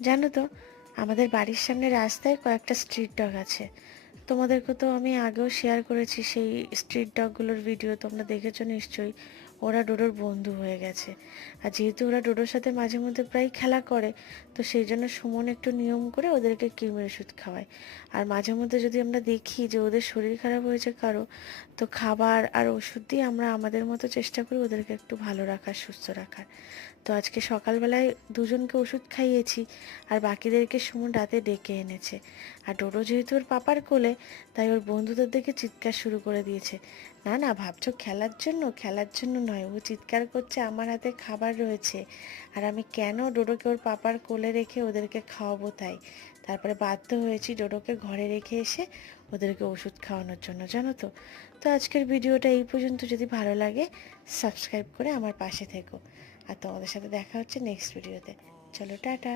জানো তো, আমাদের বাড়ির সামনে রাস্তায় কয়েকটা স্ট্রিট ডগ আছে। তোমাদেরকে তো আমি আগেও শেয়ার করেছি সেই স্ট্রিট ডগগুলোর ভিডিও, তোমরা দেখেছো নিশ্চয়ই। ওরা ডোডোর বন্ধু হয়ে গেছে। আর যেহেতু ওরা ডোডোর সাথে মাঝে মধ্যে প্রায় খেলা করে, তো সেই জন্য সুমন একটু নিয়ম করে ওদেরকে কৃমির ওষুধ খাওয়ায়। আর মাঝে মধ্যে যদি আমরা দেখি যে ওদের শরীর খারাপ হয়েছে কারো, তো খাবার আর ওষুধ দিয়ে আমরা আমাদের মতো চেষ্টা করি ওদেরকে একটু ভালো রাখার, সুস্থ রাখার। তো আজকে সকালবেলায় দুজনকে ওষুধ খাইয়েছি, আর বাকিদেরকে সুমন রাতে ডেকে এনেছে। আর ডোডো যেহেতু ওর পাপার কোলে, তাই ওর বন্ধুদের দেখে চিৎকার শুরু করে দিয়েছে। না না, ভাবছো খেলার জন্য? খেলার জন্য নয়, ও চিৎকার করছে আমার হাতে খাবার রয়েছে, আর আমি কেন ডোডোকে ওর পাপার কোলে রেখে ওদেরকে খাওয়াবো তাই। তারপরে বাধ্য হয়েছি ডোডোকে ঘরে রেখে এসে ওদেরকে ওষুধ খাওয়ানোর জন্য, জানো তো। তো আজকের ভিডিওটা এই পর্যন্ত। যদি ভালো লাগে সাবস্ক্রাইব করে আমার পাশে থেকো। আর তোমাদের সাথে দেখা হচ্ছে নেক্সট ভিডিওতে। চলো, টাটা।